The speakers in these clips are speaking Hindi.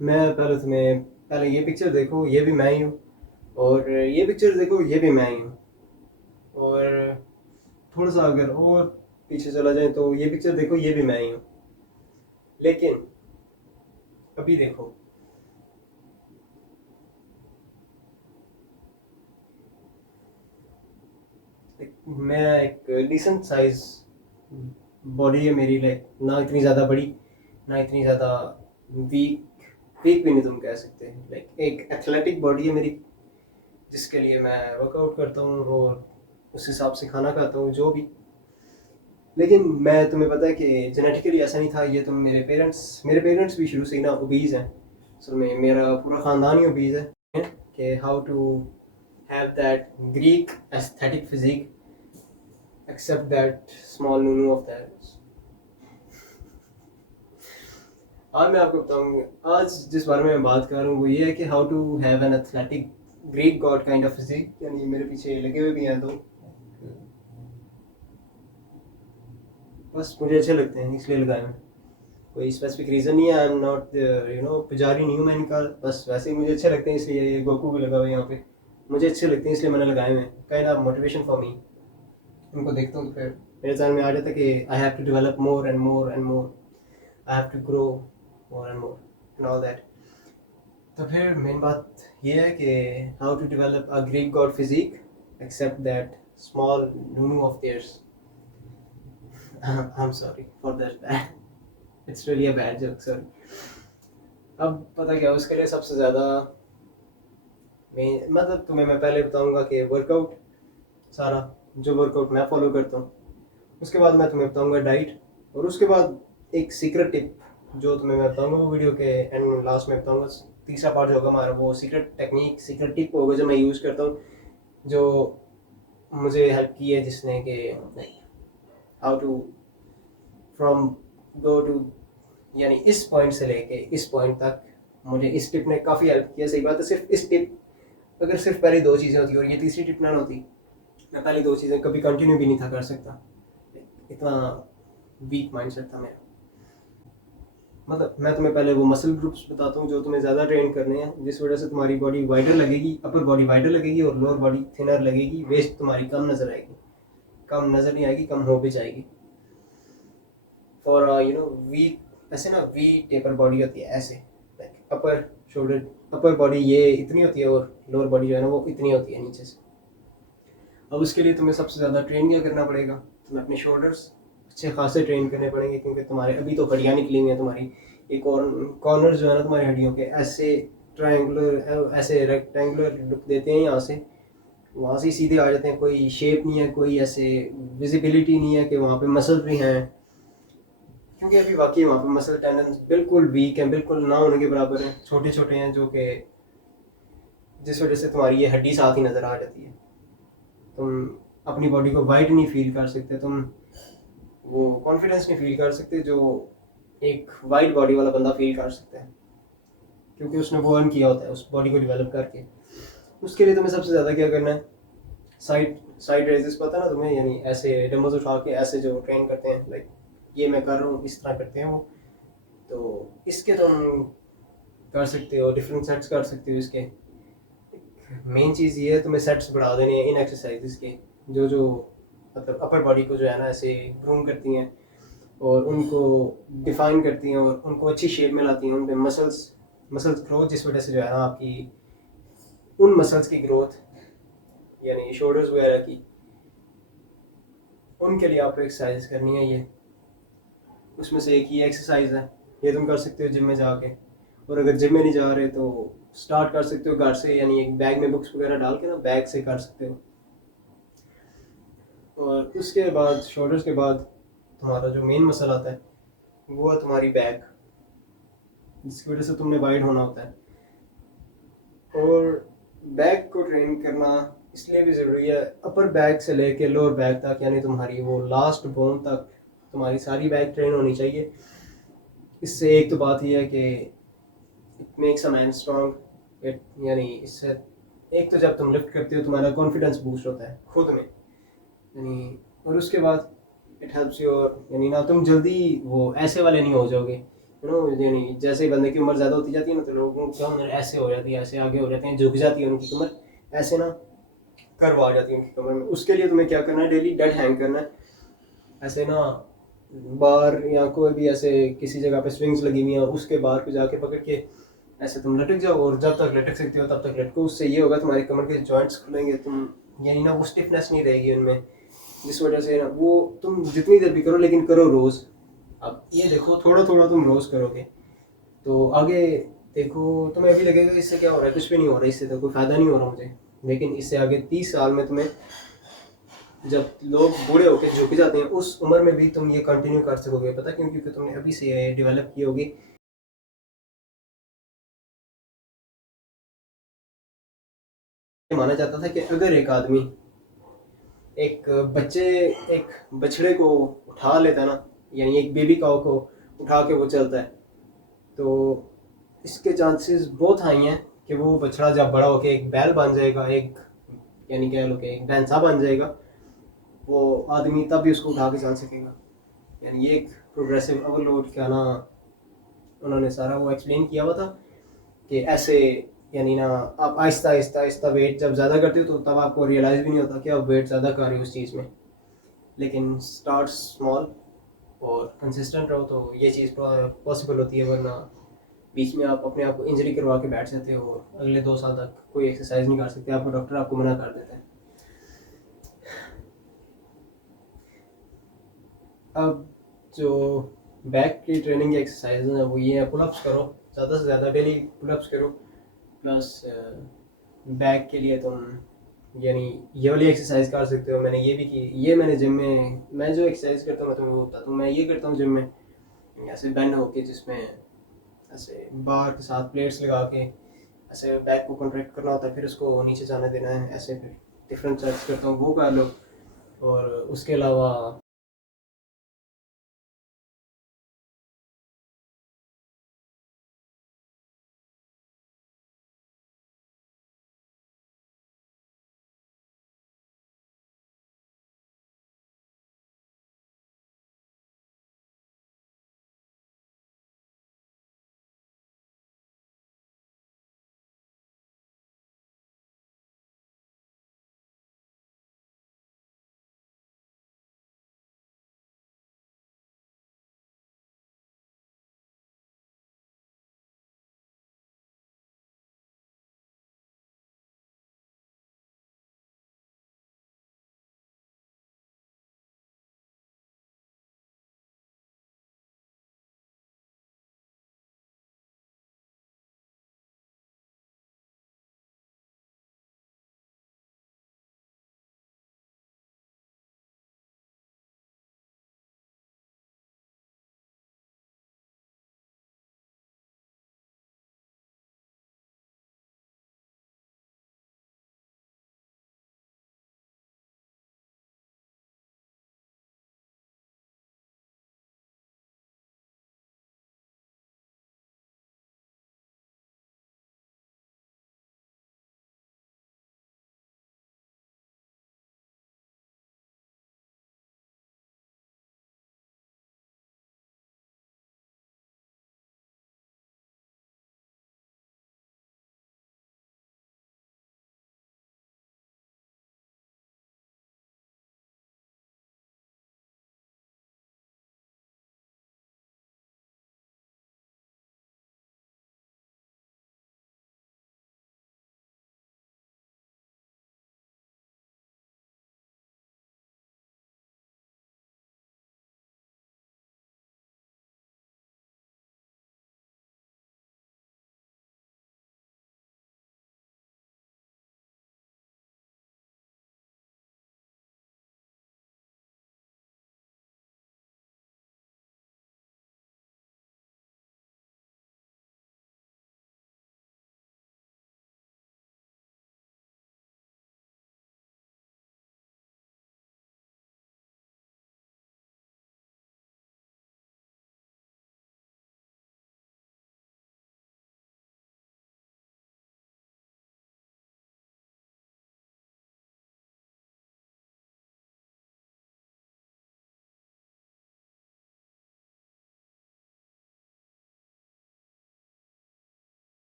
मैं पहले ये पिक्चर देखो, ये भी मैं ही हूँ। और ये पिक्चर देखो, ये भी मैं ही हूँ। और थोड़ा सा अगर और पीछे चला जाए तो ये पिक्चर देखो, ये भी मैं ही हूँ। लेकिन अभी देखो, मैं एक डिसेंट साइज बॉडी है मेरी, लाइक ना इतनी ज़्यादा बड़ी, ना इतनी ज़्यादा वीक। वीक भी नहीं तुम कह सकते, लाइक एक एथलेटिक बॉडी है मेरी, जिसके लिए मैं वर्कआउट करता हूँ और उस हिसाब से खाना खाता हूँ जो भी। लेकिन मैं, तुम्हें पता है कि जेनेटिकली ऐसा नहीं था ये। तुम मेरे पेरेंट्स भी शुरू से ही ना ओबीज हैं। असल में मेरा पूरा ख़ानदान ही ओबीज है। कि how to have that Greek aesthetic physique except that small नूनू ऑफ दैट। आज मैं आपको बताऊंगा, आज जिस बारे में मैं बात कर रहा हूँ वो ये है कि how to have an athletic Greek god kind of physique. यानी मेरे पीछे लगे हुए भी हैं तो बस मुझे अच्छे लगते हैं इसलिए लगाए हैं। कोई स्पेसिफिक रीज़न नहीं है। आई एम नॉट पुजारी नहीं हूँ मैं इनका। बस वैसे ही मुझे अच्छे लगते हैं इसलिए ये गोकू भी लगा हुआ है यहाँ पे। मुझे अच्छे लगते हैं इसलिए मैंने लगाए हुए हैं। Kind of motivation for me. उनको देखता हूँ तो फिर मेरे ध्यान में आ जाता है कि I have to develop more and more and more. I have to grow more and more and all that. तो फिर मेन बात ये है कि how to develop a Greek god physique except that small नूनू of theirs. I am sorry for that bad. It's really a bad joke, sorry. अब पता क्या, उसके लिए सबसे ज़्यादा मैं, मतलब तुम्हें मैं पहले बताऊंगा कि वर्कआउट, सारा जो वर्कआउट मैं फॉलो करता हूँ। उसके बाद मैं तुम्हें बताऊंगा डाइट। और उसके बाद एक सीक्रेट टिप जो तुम्हें मैं बताऊंगा वो वीडियो के एंड में, लास्ट में बताऊंगा। तीसरा पार्ट जो होगा हमारा, वो सीक्रेट टेक्निक, सीक्रेट टिप होगा जो मैं यूज़ करता हूँ, जो मुझे हेल्प की है, जिसने कि how to from go to, यानी इस पॉइंट से लेके इस पॉइंट तक मुझे इस टिप ने काफ़ी हेल्प किया। सही बात है, सिर्फ इस टिप, अगर सिर्फ पहली दो चीज़ें होती और ये तीसरी टिप ना होती, मैं पहली दो चीज़ें कभी कंटिन्यू भी नहीं था कर सकता। इतना वीक माइंडसेट था मेरा। मतलब मैं तुम्हें पहले वो मसल ग्रुप्स बताता हूँ जो तुम्हें ज़्यादा ट्रेन करने हैं, जिस वजह से तुम्हारी बॉडी वाइडर लगेगी, अपर बॉडी वाइडर लगेगी और लोअर बॉडी थिनर लगेगी। वेस्ट तुम्हारी कम नज़र आएगी। कम नज़र नहीं आएगी, कम हो भी जाएगी। फॉर वी, ऐसे ना वी टेपर बॉडी होती है ऐसे, like upper shoulder, upper body ये इतनी होती है और लोअर बॉडी जो है ना वो इतनी होती है नीचे से। अब उसके लिए तुम्हें सबसे ज़्यादा ट्रेन क्या करना पड़ेगा, तुम्हें अपने शोल्डर्स अच्छे खासे ट्रेन करने पड़ेंगे, क्योंकि तुम्हारे अभी तो हड्डियाँ निकली हुई हैं तुम्हारी। एक और कॉर्नर जो है ना तुम्हारी हड्डियों के ऐसे ट्रायंगुलर, ऐसे रेक्टेंगुलर लुक देते हैं यहाँ से, वहाँ से सीधे आ जाते हैं। कोई शेप नहीं है, कोई ऐसे विजिबिलिटी नहीं है कि वहाँ पे मसल भी हैं। क्योंकि अभी वाकई वहाँ पे मसल टेंडन्स बिल्कुल वीक हैं, बिल्कुल ना होने के बराबर हैं, छोटे छोटे हैं, जो कि जिस वजह से तुम्हारी ये हड्डी साथ ही नज़र आ जाती है। तुम अपनी बॉडी को वाइड नहीं फील कर सकते, तुम वो कॉन्फिडेंस नहीं फील कर सकते जो एक वाइड बॉडी वाला बंदा फील कर सकता है, क्योंकि उसने वो अर्न किया होता है उस बॉडी को डेवलप करके। उसके लिए तुम्हें सबसे ज़्यादा क्या करना है, साइड साइड रेजेस पता है ना तुम्हें, यानी ऐसे डम्बल्स उठा के ऐसे जो ट्रेन करते हैं, लाइक ये मैं कर रहा हूँ, इस तरह करते हैं वो। तो इसके तुम कर सकते हो, डिफरेंट सेट्स कर सकते हो इसके। मेन चीज़ ये है, तुम्हें सेट्स बढ़ा देने हैं इन एक्सरसाइजेस के, जो जो मतलब अपर बॉडी को जो है ना ऐसे ग्रूम करती हैं और उनको डिफाइन करती हैं और उनको अच्छी शेप में लाती हैं। उनमें मसल्स ग्रोथ, जिस वजह से जो है ना आपकी उन मसल्स की ग्रोथ, यानी शोल्डर्स वगैरह की, उनके लिए आपको एक्सरसाइज करनी है ये। उसमें से एक ही एक्सरसाइज है, ये तुम कर सकते हो जिम में जाके। और अगर जिम में नहीं जा रहे तो स्टार्ट कर सकते हो घर से, यानी एक बैग में बुक्स वगैरह डाल के ना बैग से कर सकते हो। और उसके बाद शोल्डर्स के बाद तुम्हारा जो मेन मसल आता है वो है तुम्हारी बैक, जिसकी वजह से तुमने वाइड होना होता है। और बैक को ट्रेन करना इसलिए भी ज़रूरी है, अपर बैक से लेके लोअर बैक तक, यानी तुम्हारी वो लास्ट बोन तक तुम्हारी सारी बैक ट्रेन होनी चाहिए। इससे एक तो बात यह है कि it makes a man strong. यानी इससे एक तो जब तुम लिफ्ट करते हो तुम्हारा कॉन्फिडेंस बूस्ट होता है खुद में, यानी। और उसके बाद इट हेल्प्स योर, यानी ना तुम जल्दी वो ऐसे वाले नहीं हो जाओगे यानी जैसे ही बंदे की उम्र ज़्यादा होती जाती है ना, तो लोगों की उम्र ऐसे हो जाती है, ऐसे आगे हो जाते हैं, झुक जाती है उनकी कमर, ऐसे ना कर्व आ जाती है उनकी कमर में। उसके लिए तुम्हें क्या करना है, डेली डेड हैंग करना है, ऐसे ना बार या कोई भी ऐसे किसी जगह पे स्विंग्स लगी हुई हैं, उसके बार को जाके पकड़ के ऐसे तुम लटक जाओ, और जब तक लटक सकते हो तब तक लटको। उससे ये होगा तुम्हारी कमर के जॉइंट्स खुलेंगे, तुम यानी ना वो स्टिफनेस नहीं रहेगी उनमें, जिस वजह से ना वो तुम जितनी देर भी करो, लेकिन करो रोज़। अब ये देखो, थोड़ा थोड़ा तुम रोज़ करोगे तो आगे देखो तुम्हें अभी लगेगा इससे क्या हो रहा है, कुछ भी नहीं हो रहा है, इससे तो कोई फ़ायदा नहीं हो रहा मुझे। लेकिन इससे आगे 30 साल में तुम्हें, जब लोग बूढ़े होकर झुक जाते हैं, उस उम्र में भी तुम ये कंटिन्यू कर सकोगे। पता क्यों? क्योंकि तुमने अभी से ये डेवलप की होगी। माना जाता था कि अगर एक आदमी एक बच्चे एक बछड़े को उठा लेता है ना, यानी एक बेबी काऊ को उठा के वो चलता है, तो इसके चांसेस बहुत हाई हैं कि वो बछड़ा जब बड़ा होके एक बैल बन जाएगा, एक यानी कह लो कि एक भैंसा बन जाएगा, वो आदमी तब भी उसको उठा के चल सकेगा। यानी ये एक प्रोग्रेसिव ओवरलोड क्या ना, उन्होंने सारा वो एक्सप्लेन किया हुआ था कि ऐसे, यानी ना आप आहिस्ता आहिस्ता आहिस्ता वेट जब ज़्यादा करते हो, तो तब आपको रियलाइज़ भी नहीं होता कि आप वेट ज़्यादा कर रहे हो उस चीज़ में। लेकिन स्टार्ट स्मॉल और कंसिस्टेंट रहो तो ये चीज़ पॉसिबल होती है, वरना बीच में आप अपने आप को इंजरी करवा के बैठ जाते हो और अगले 2 साल तक कोई एक्सरसाइज नहीं कर सकते, आपको डॉक्टर आपको मना कर देता है। अब जो बैक की ट्रेनिंग की एक्सरसाइज है वो ये है, पुलअप्स करो, ज़्यादा से ज़्यादा डेली पुलअप्स करो। प्लस बैक के लिए तुम यानी ये वाली एक्सरसाइज कर सकते हो, मैंने ये भी की, ये मैंने जिम में, मैं जो एक्सरसाइज करता हूँ मैं तुम्हें वो बताता हूँ। मैं ये करता हूँ जिम में, ऐसे बेंड होके, जिसमें ऐसे बार के साथ प्लेट्स लगा के ऐसे बैक को कॉन्ट्रैक्ट करना होता है, फिर उसको नीचे जाने देना है, ऐसे फिर डिफरेंट सर्च करता हूँ, वो कर लो। और उसके अलावा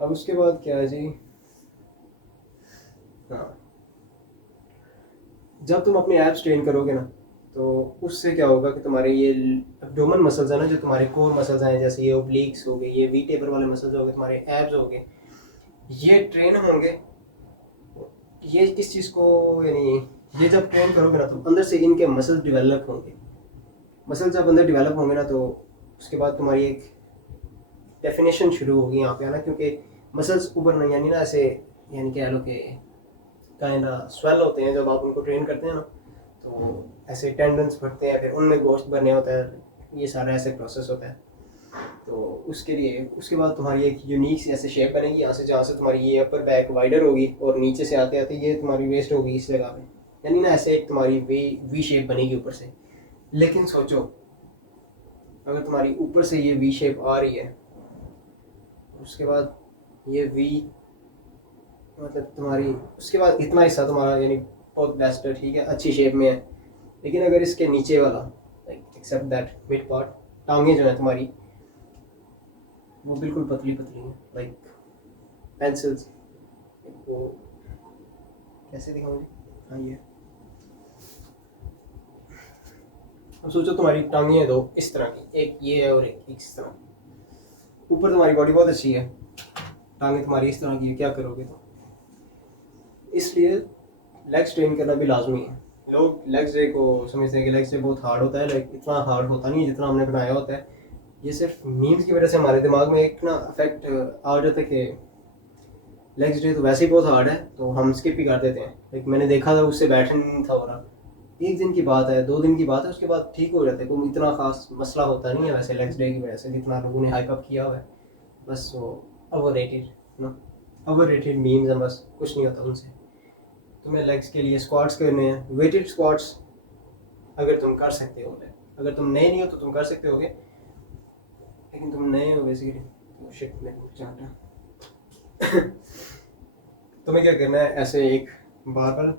अब उसके बाद क्या है जी, हाँ, जब तुम अपने एब्स ट्रेन करोगे ना, तो उससे क्या होगा कि तुम्हारे ये एब्डोमेन मसल्स है ना, जो तुम्हारे कोर मसल्स हैं, जैसे ये ओब्लिक्स हो गए, ये वी टेपर वाले मसल्स हो गए, तुम्हारे एब्स हो गए, ये ट्रेन होंगे। ये किस चीज़ को, यानी ये जब ट्रेन करोगे ना, तो अंदर से इनके मसल्स डेवलप होंगे। मसल जब अंदर डेवलप होंगे ना, तो उसके बाद तुम्हारी एक डेफिनेशन शुरू होगी यहाँ पे आना, क्योंकि मसल्स उभरना यानी ना ऐसे, यानी कह लो कि काइंड स्वेल होते हैं जब आप उनको ट्रेन करते हैं ना, तो ऐसे टेंडन्स बढ़ते हैं, फिर उनमें गोश्त बनने होता है, ये सारा ऐसे प्रोसेस होता है। तो उसके लिए उसके बाद तुम्हारी एक यूनिक सी ऐसे शेप बनेगी यहाँ से, जहाँ से तुम्हारी ये अपर बैक वाइडर होगी और नीचे से आते आते ये तुम्हारी वेस्ट होगी इस जगह पे, यानी ना ऐसे एक तुम्हारी वी शेप बनेगी ऊपर से। लेकिन सोचो, अगर तुम्हारी ऊपर से ये वी शेप आ रही है, उसके बाद ये वी, मतलब तुम्हारी उसके बाद इतना हिस्सा तुम्हारा यानी बहुत बेस्ट है, ठीक है, अच्छी शेप में है। लेकिन अगर इसके नीचे वाला, like except that mid part, टांगे जो है तुम्हारी, वो बिल्कुल पतली पतली है, लाइक पेंसिल्स। वो कैसे दिखाऊंगी, हाँ ये, अब सोचो तुम्हारी टांगे हैं दो इस तरह की, एक ये है और एक इस तरह। ऊपर तुम्हारी बॉडी बहुत अच्छी है, टांगे तुम्हारी इस तरह की है, क्या करोगे तो? इसलिए लेग्स ट्रेन करना भी लाजमी है। लोग लेग्स डे को समझते हैं कि लेग्स डे बहुत हार्ड होता है, लाइक इतना हार्ड होता नहीं है जितना हमने बनाया होता है। ये सिर्फ मीम्स की वजह से हमारे दिमाग में एक ना इफेक्ट आ जाता है कि लेग्स डे तो वैसे ही बहुत हार्ड है, तो हम स्किप ही कर देते हैं। लाइक मैंने देखा था, उससे बैठ नहीं था हो रहा, एक दिन की बात है, 2 दिन की बात है, उसके बाद ठीक हो जाते हैं। कोई इतना खास मसला होता नहीं है वैसे लेग्स डे की वजह से, जितना लोगों ने हाइप अप किया हुआ है। बस वो overrated no overrated memes हैं, बस कुछ नहीं होता उनसे। तुम्हें लेग्स के लिए स्क्वाट्स करने हैं, वेटेड स्क्वाट्स, अगर तुम कर सकते हो। अगर तुम नए नहीं हो तो तुम कर सकते होगे, लेकिन तुम नए हो बेसिकली, तो शिट में चाहता तुम्हें क्या करना है, ऐसे एक बारबल,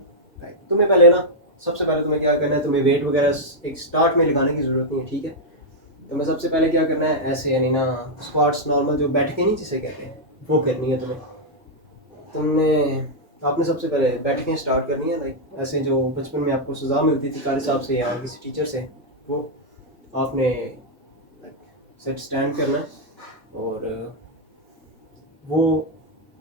तुम्हें पहले ना, सबसे पहले तुम्हें क्या करना है, तुम्हें वेट वगैरह एक स्टार्ट में लगाने की ज़रूरत नहीं है, ठीक है। तो मैं सबसे पहले क्या करना है, ऐसे यानी ना स्क्वाट्स नॉर्मल जो बैठ के नहीं जिसे कहते हैं, वो करनी है तुम्हें। तुमने आपने सबसे पहले बैठ के स्टार्ट करनी है, लाइक ऐसे जो बचपन में आपको सज़ा मिलती थी कारी साहब से या किसी टीचर से, वो आपने सेट स्टैंड करना है। और वो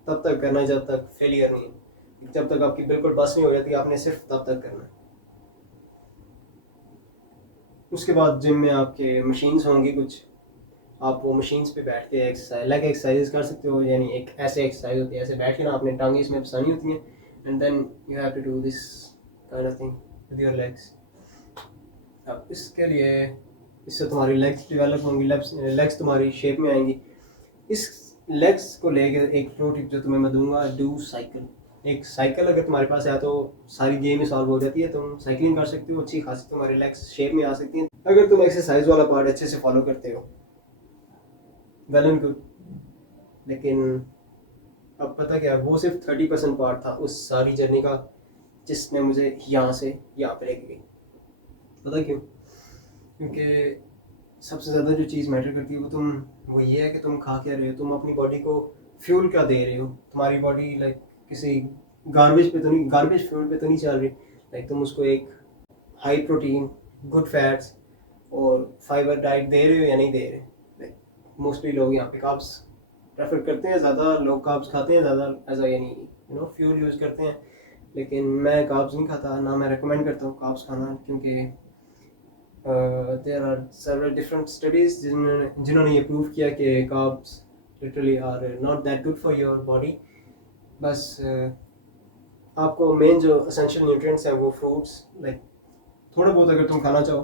तब तक करना है जब तक फेलियर नहीं है, जब तक आपकी बिल्कुल बस नहीं हो जाती, आपने सिर्फ तब तक करना है। उसके बाद जिम में आपके मशीन्स होंगी कुछ, आप वो मशीन्स पे बैठ के एक्सरसाइज लेग एक्सरसाइज कर सकते हो। यानी एक ऐसे एक्सरसाइज होती है, ऐसे बैठ के ना आपने टांगे इसमें फंसानी होती हैं, and then you have to do this kind of thing with your legs. अब इसके लिए, इससे तुम्हारी लेग्स डेवलप होंगी, लेग्स तुम्हारी शेप में आएंगी। इस लेग्स को लेके एक प्रो टिप जो तुम्हें मैं दूंगा, डू साइकिल। एक साइकिल अगर तुम्हारे पास है तो सारी गेम ही सॉल्व हो जाती है। तुम साइकिलिंग कर सकते हो, अच्छी खासी तुम्हारी लेग्स शेप में आ सकती हैं अगर तुम एक्सरसाइज वाला पार्ट अच्छे से फॉलो करते हो, वेल एंड गुड। लेकिन अब पता क्या, वो सिर्फ 30% पार्ट था उस सारी जर्नी का, जिसने मुझे यहाँ से यहाँ पे लेके गई। पता क्यों? क्योंकि सबसे ज़्यादा जो चीज़ मैटर करती है वो ये है कि तुम खा क्या रहे हो, तुम अपनी बॉडी को फ्यूल क्या दे रहे हो। तुम्हारी बॉडी लाइक किसी गार्बेज फ्यूल पे तो नहीं चल रही। लाइक तुम उसको एक हाई प्रोटीन, गुड फैट्स और फाइबर डाइट दे रहे हो या नहीं दे रहे। लाइक मोस्टली लोग यहाँ पे कार्ब्स प्रेफर करते हैं, ज़्यादा लोग कार्ब्स खाते हैं, ज़्यादा एज अ यानी फ्यूल यूज़ करते हैं। लेकिन मैं कार्ब्स नहीं खाता, ना मैं रेकमेंड करता हूँ कार्ब्स खाना, क्योंकि there are several different studies जिन्होंने ये प्रूव किया कि carbs literally are not that good for your body. बस आपको मेन जो एसेंशियल न्यूट्रिएंट्स हैं वो फ्रूट्स, लाइक थोड़ा बहुत अगर तुम खाना चाहो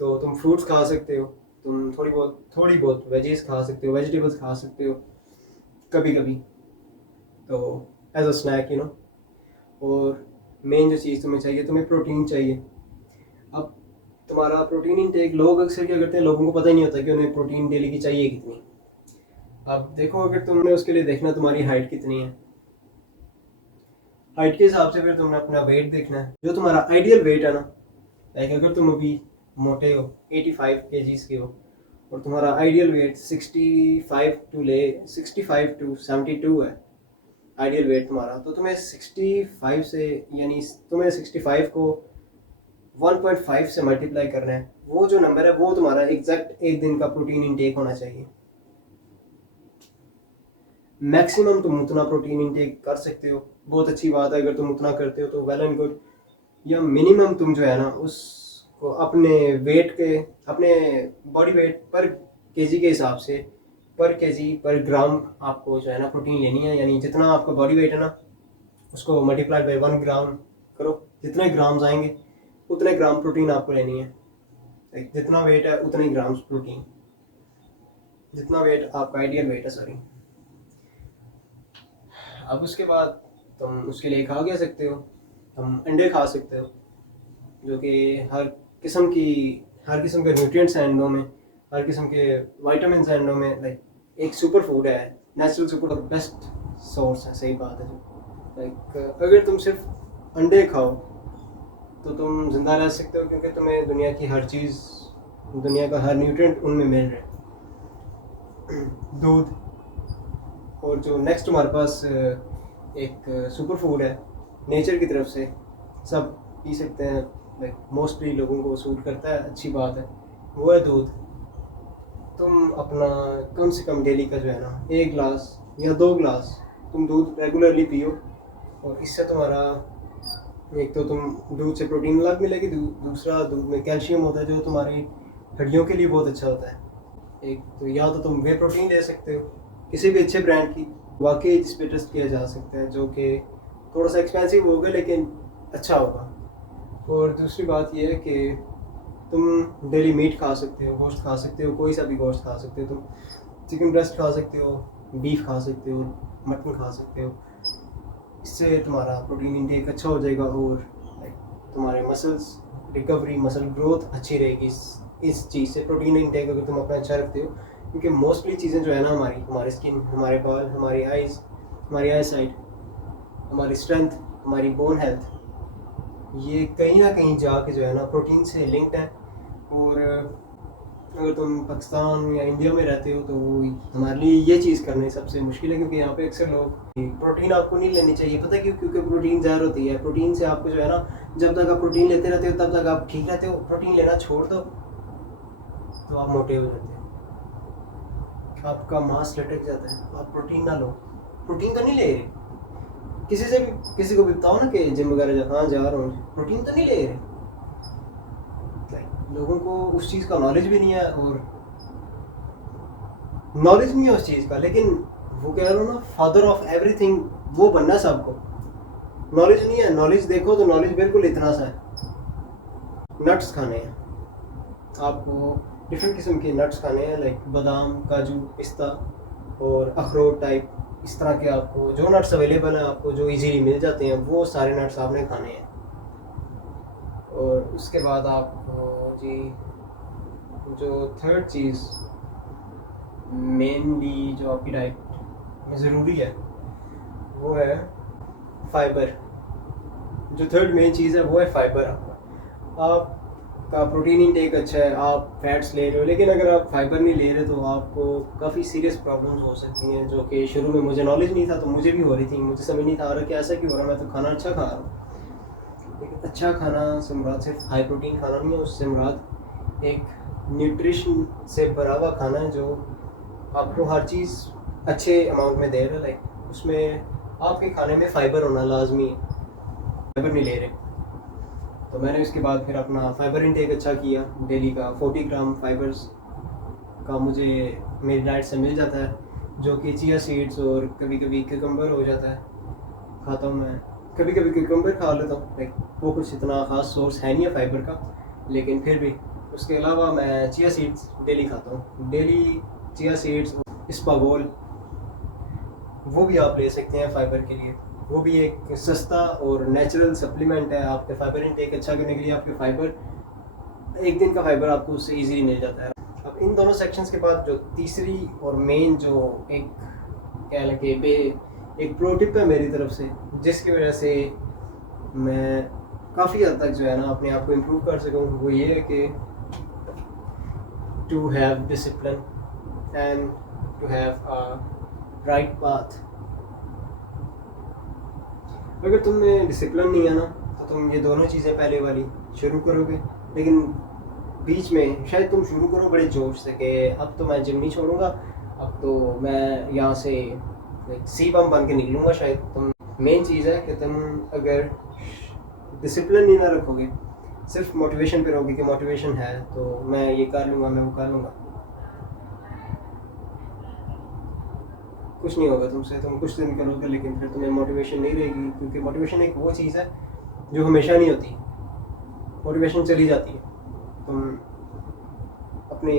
तो तुम फ्रूट्स खा सकते हो, तुम थोड़ी बहुत वेजीज खा सकते हो, वेजिटेबल्स खा सकते हो कभी कभी, तो एज अ स्नैक और मेन जो चीज़ तुम्हें चाहिए, तुम्हें प्रोटीन चाहिए। अब तुम्हारा प्रोटीन इनटेक, लोग अक्सर क्या करते हैं, लोगों को पता ही नहीं होता कि उन्हें प्रोटीन डेली की चाहिए कितनी। अब देखो, अगर तुमने उसके लिए देखना तुम्हारी हाइट कितनी है, हाइट के हिसाब से फिर तुमने अपना वेट देखना है, जो तुम्हारा आइडियल वेट है ना। लाइक अगर तुम अभी मोटे हो, 85 kgs के हो, और तुम्हारा आइडियल वेट 65 टू 72 है आइडियल वेट तुम्हारा, तो तुम्हें 65 से, यानी तुम्हें 65 को 1.5 से मल्टीप्लाई करना है। वो जो नंबर है वो तुम्हारा एग्जैक्ट एक दिन का प्रोटीन इंटेक होना चाहिए। मैक्सिमम तुम उतना प्रोटीन इंटेक कर सकते हो, बहुत अच्छी बात है, अगर तुम उतना करते हो तो वेल एंड गुड। या मिनिमम तुम जो है ना उसको अपने वेट के, अपने बॉडी वेट पर केजी के हिसाब से पर केजी पर ग्राम आपको जो है ना प्रोटीन लेनी है। यानी जितना आपका बॉडी वेट है ना उसको मल्टीप्लाई बाई 1 ग्राम करो, जितने ग्राम्स आएंगे उतने ग्राम प्रोटीन आपको लेनी है। जितना वेट है उतने ग्राम्स प्रोटीन, जितना वेट आपका आइडियल वेट है, सॉरी। अब उसके बाद तुम उसके लिए खा क्या सकते हो, तुम अंडे खा सकते हो, जो कि हर किस्म के न्यूट्रिएंट्स हैं अंडों में, हर किस्म के विटामिन हैं अंडों में। लाइक एक सुपर फूड है, नेचुरल सुपर और बेस्ट सोर्स है, सही बात है। लाइक अगर तुम सिर्फ अंडे खाओ तो तुम जिंदा रह सकते हो, क्योंकि तुम्हें दुनिया की हर चीज़, दुनिया का हर न्यूट्रिएंट उनमें मिल रहा है। दूध, और जो नेक्स्ट हमारे पास एक सुपर फूड है नेचर की तरफ से, सब पी सकते हैं, लाइक मोस्टली लोगों को सूट करता है, अच्छी बात है, वो है दूध। तुम अपना कम से कम डेली का जो है ना 1 गिलास या 2 गिलास तुम दूध रेगुलरली पियो, और इससे तुम्हारा एक तो तुम दूध से प्रोटीन अलग मिलेगी, दूसरा दूध में कैल्शियम होता है जो तुम्हारी हड्डियों के लिए बहुत अच्छा होता है। एक तो या तो तुम वे प्रोटीन ले सकते हो किसी भी अच्छे ब्रांड की, वाकई जिस पे ट्रस्ट किया जा सकता है, जो कि थोड़ा सा एक्सपेंसिव होगा लेकिन अच्छा होगा। और दूसरी बात यह है कि तुम डेली मीट खा सकते हो, गोश्त खा सकते हो, कोई सा भी गोश्त खा सकते हो, तुम चिकन ब्रेस्ट खा सकते हो, बीफ खा सकते हो, मटन खा सकते हो। इससे तुम्हारा प्रोटीन इंटेक अच्छा हो जाएगा और तुम्हारे मसल्स रिकवरी, मसल ग्रोथ अच्छी रहेगी इस चीज़ से। प्रोटीन इंटेक अगर तुम अपना अच्छा रखते हो, क्योंकि मोस्टली चीज़ें जो है ना हमारी स्किन, हमारे बाल, हमारी आइज़, हमारी आई साइट, हमारी स्ट्रेंथ, हमारी बोन हेल्थ, ये कहीं ना कहीं जाके जो है ना प्रोटीन से लिंक्ड है। और अगर तुम पाकिस्तान या इंडिया में रहते हो तो हमारे लिए ये चीज़ करनी सबसे मुश्किल है, क्योंकि यहाँ पे अक्सर लोग, प्रोटीन आपको नहीं लेनी चाहिए, पता क्यों? क्योंकि प्रोटीन जहर होती है। प्रोटीन से आपको जो है ना, जब तक आप प्रोटीन लेते रहते हो तब तक आप ठीक रहते हो, प्रोटीन लेना छोड़ दो तो आप मोटे हो जाते हो, आपका मांस लटक जाता है। आप प्रोटीन ना लो, प्रोटीन तो नहीं ले रहे, किसी को भी बताओ ना कि जिम वगैरह हाँ जा रहा हूँ, प्रोटीन तो नहीं ले रहे। लोगों को उस चीज़ का नॉलेज भी नहीं है, और नॉलेज नहीं है उस चीज़ का, लेकिन वो कह रहा हूँ ना, फादर ऑफ एवरीथिंग वो बनना सबको। नॉलेज नहीं है, नॉलेज देखो तो नॉलेज बिल्कुल इतना सा है। नट्स खाने हैं आपको, डिफरेंट किस्म के नट्स खाने हैं, लाइक बादाम, काजू, पिस्ता और अखरोट टाइप, इस तरह के आपको जो नट्स अवेलेबल हैं, आपको जो इजीली मिल जाते हैं, वो सारे नट्स आपने खाने हैं। और उसके बाद आपको जी जो थर्ड चीज़ मेनली जो आपकी डाइट में ज़रूरी है वो है फाइबर। जो थर्ड मेन चीज़ है वो है फाइबर। आपका प्रोटीन इंटेक अच्छा है, आप फैट्स ले रहे हो, लेकिन अगर आप फाइबर नहीं ले रहे तो आपको काफ़ी सीरियस प्रॉब्लम्स हो सकती हैं, जो कि शुरू में मुझे नॉलेज नहीं था तो मुझे भी हो रही थी। मुझे समझ नहीं था आ रहा कि ऐसा क्यों हो रहा, मैं तो खाना अच्छा खा रहा हूँ, लेकिन अच्छा खाना से मुराद सिर्फ हाई प्रोटीन खाना नहीं है, उससे मुराद एक न्यूट्रिशन से भरा हुआ खाना है जो आपको हर चीज़ अच्छे अमाउंट में दे रहा है। लाइक उसमें आपके खाने में फ़ाइबर होना लाजमी है, फाइबर नहीं ले रहे तो मैंने उसके बाद फिर अपना फाइबर इंटेक अच्छा किया। डेली का 40 ग्राम फाइबर्स का मुझे मेरी डाइट से मिल जाता है, जो कि चिया सीड्स और कभी कभी क्यूकम्बर हो जाता है, खाता हूँ मैं। कभी कभी क्यूकम्बर खा लेता हूँ, लाइक वो कुछ इतना ख़ास सोर्स है नहीं है फाइबर का, लेकिन फिर भी। उसके अलावा मैं चिया सीड्स डेली खाता हूँ, डेली चिया सीड्स, इस्पागोल, वो भी आप ले सकते हैं फाइबर के लिए। वो भी एक सस्ता और नेचुरल सप्लीमेंट है आपके फाइबर इंटेक अच्छा करने के लिए। आपके फाइबर, एक दिन का फाइबर आपको उससे ईजीली मिल जाता है। अब इन दोनों सेक्शंस के बाद जो तीसरी और मेन जो एक कह लें कि एक प्रो टिप है मेरी तरफ से, जिसकी वजह से मैं काफ़ी हद तक जो है ना अपने आप को इम्प्रूव कर सकूँ, वो ये है कि to have discipline and to have a right path. अगर तुम में डिसिप्लिन नहीं है ना तो तुम ये दोनों चीज़ें पहले वाली शुरू करोगे, लेकिन बीच में शायद तुम शुरू करो बड़े जोश से कि अब तो मैं जिम नहीं छोड़ूंगा, अब तो मैं यहाँ से सी बम बन के निकलूँगा। शायद तुम मेन चीज़ है कि तुम अगर डिसिप्लिन नहीं ना रखोगे, सिर्फ मोटिवेशन पे रहोगे कि मोटिवेशन है तो मैं ये कर लूँगा, मैं वो कर लूँगा, कुछ नहीं होगा तुमसे। तुम कुछ दिन करोगे लेकिन फिर तुम्हें मोटिवेशन नहीं रहेगी, क्योंकि मोटिवेशन एक वो चीज़ है जो हमेशा नहीं होती, मोटिवेशन चली जाती है। तुम अपने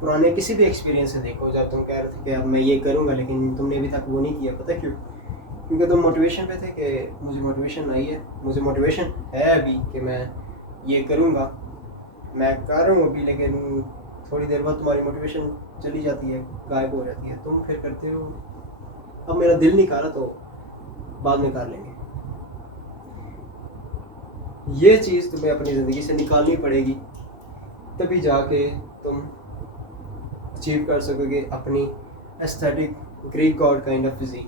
पुराने किसी भी एक्सपीरियंस से देखो, जब तुम कह रहे थे कि अब मैं ये करूँगा लेकिन तुमने अभी तक वो नहीं किया, पता क्यों? क्योंकि तुम मोटिवेशन पे थे कि मुझे मोटिवेशन आई है, मुझे मोटिवेशन है अभी कि मैं ये करूँगा, मैं कर रहा हूँ अभी, लेकिन थोड़ी देर बाद तुम्हारी मोटिवेशन चली जाती है, गायब हो जाती है। तुम फिर करते हो अब मेरा दिल नहीं कर रहा तो बाद में कर लेंगे। ये चीज़ तुम्हें अपनी ज़िंदगी से निकालनी पड़ेगी, तभी जाके तुम अचीव कर सकोगे अपनी aesthetic Greek god kind of physique.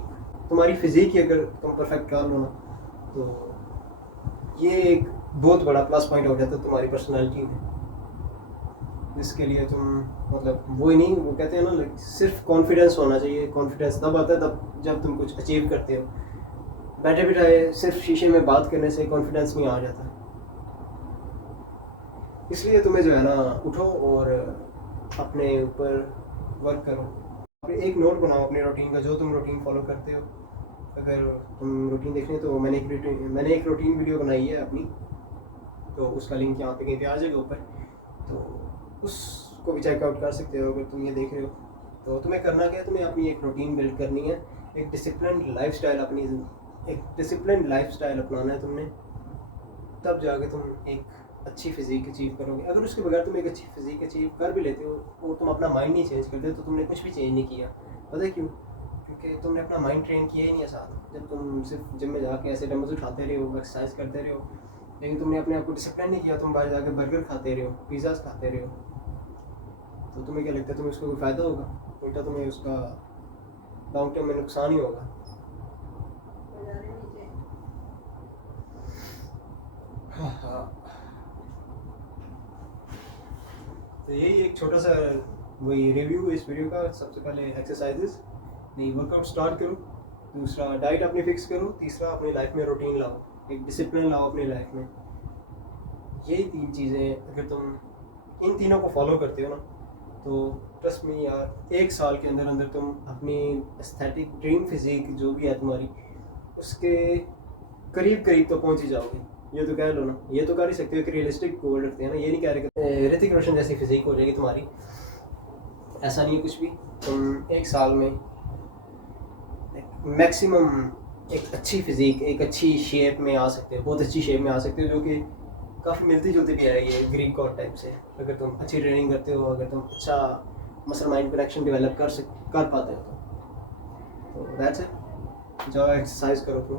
तुम्हारी फिजिक ही अगर तुम परफेक्ट कर लो ना तो ये एक बहुत बड़ा प्लस पॉइंट हो जाता है तुम्हारी पर्सनालिटी में, जिसके लिए तुम मतलब वो ही नहीं, वो कहते हैं ना सिर्फ कॉन्फिडेंस होना चाहिए। कॉन्फिडेंस तब आता है तब जब तुम कुछ अचीव करते हो। बैठे बिठाए सिर्फ शीशे में बात करने से कॉन्फिडेंस नहीं आ जाता। इसलिए तुम्हें जो है ना उठो और अपने ऊपर वर्क करो। एक नोट बनाओ अपनी रूटीन का, जो तुम रूटीन फॉलो करते हो। अगर तुम रूटीन देखने तो मैंने एक रूटीन वीडियो बनाई है अपनी, तो उसका लिंक यहाँ पे कहीं पे आ जाएगा ऊपर, तो उसको भी चेकआउट कर सकते हो। अगर तुम ये देख रहे हो तो तुम्हें करना क्या है, तुम्हें अपनी एक रूटीन बिल्ड करनी है, एक डिसिप्लिन्ड लाइफस्टाइल अपनाना है तुमने, तब जाके तुम एक अच्छी फिजिक अचीव करोगे। अगर उसके बगैर तुम एक अच्छी फिजिक अचीव कर भी लेते हो और तुम अपना माइंड नहीं चेंज करते तो तुमने कुछ भी चेंज नहीं किया। पता है क्यों? क्योंकि तुमने अपना माइंड ट्रेन किया ही नहीं है साथ। जब तुम सिर्फ जिम में जाके ऐसे डम्बल्स उठाते रहे हो, एक्सरसाइज करते रहे हो, लेकिन तुमने अपने आप को डिसिप्लिन नहीं किया, तुम बाहर जाके बर्गर खाते रहे हो, पिज़्ज़ास खाते रहे हो, तो तुम्हें क्या लगता है तुम्हें उसका कोई फ़ायदा होगा? उल्टा तुम्हें उसका लॉन्ग टर्म में नुकसान ही होगा। हाँ, तो यही एक छोटा सा वही रिव्यू इस वीडियो का। सबसे पहले एक्सरसाइजेस नहीं, वर्कआउट स्टार्ट करो। दूसरा, डाइट अपनी फिक्स करो। तीसरा, अपनी लाइफ में रूटीन लाओ, एक डिसिप्लिन लाओ अपनी लाइफ में। यही 3 चीज़ें अगर तुम इन तीनों को फॉलो करते हो ना तो ट्रस्ट मी यार, 1 साल के अंदर अंदर तुम अपनी एस्थेटिक ड्रीम फिजिक जो भी है तुम्हारी, उसके करीब करीब तो पहुँच ही जाओगे। ये तो कह लो ना, ये तो कर ही सकते हो कि रियलिस्टिक गोल रखते हैं ना, ये नहीं कह रहे कि ऋतिक रोशन जैसी फिजिक हो जाएगी तुम्हारी, ऐसा नहीं है कुछ भी। तुम 1 साल में मैक्सिमम एक अच्छी फिजिक, एक अच्छी शेप में आ सकते हो, बहुत अच्छी शेप में आ सकते हो, जो कि काफ़ी मिलती जुलती भी है ये ग्रीक गॉड टाइप से। अगर तुम अच्छी ट्रेनिंग करते हो, अगर तुम अच्छा मसल माइंड कनेक्शन डेवलप कर पाते हो तो दैट्स इट। जाओ एक्सरसाइज करो तुम।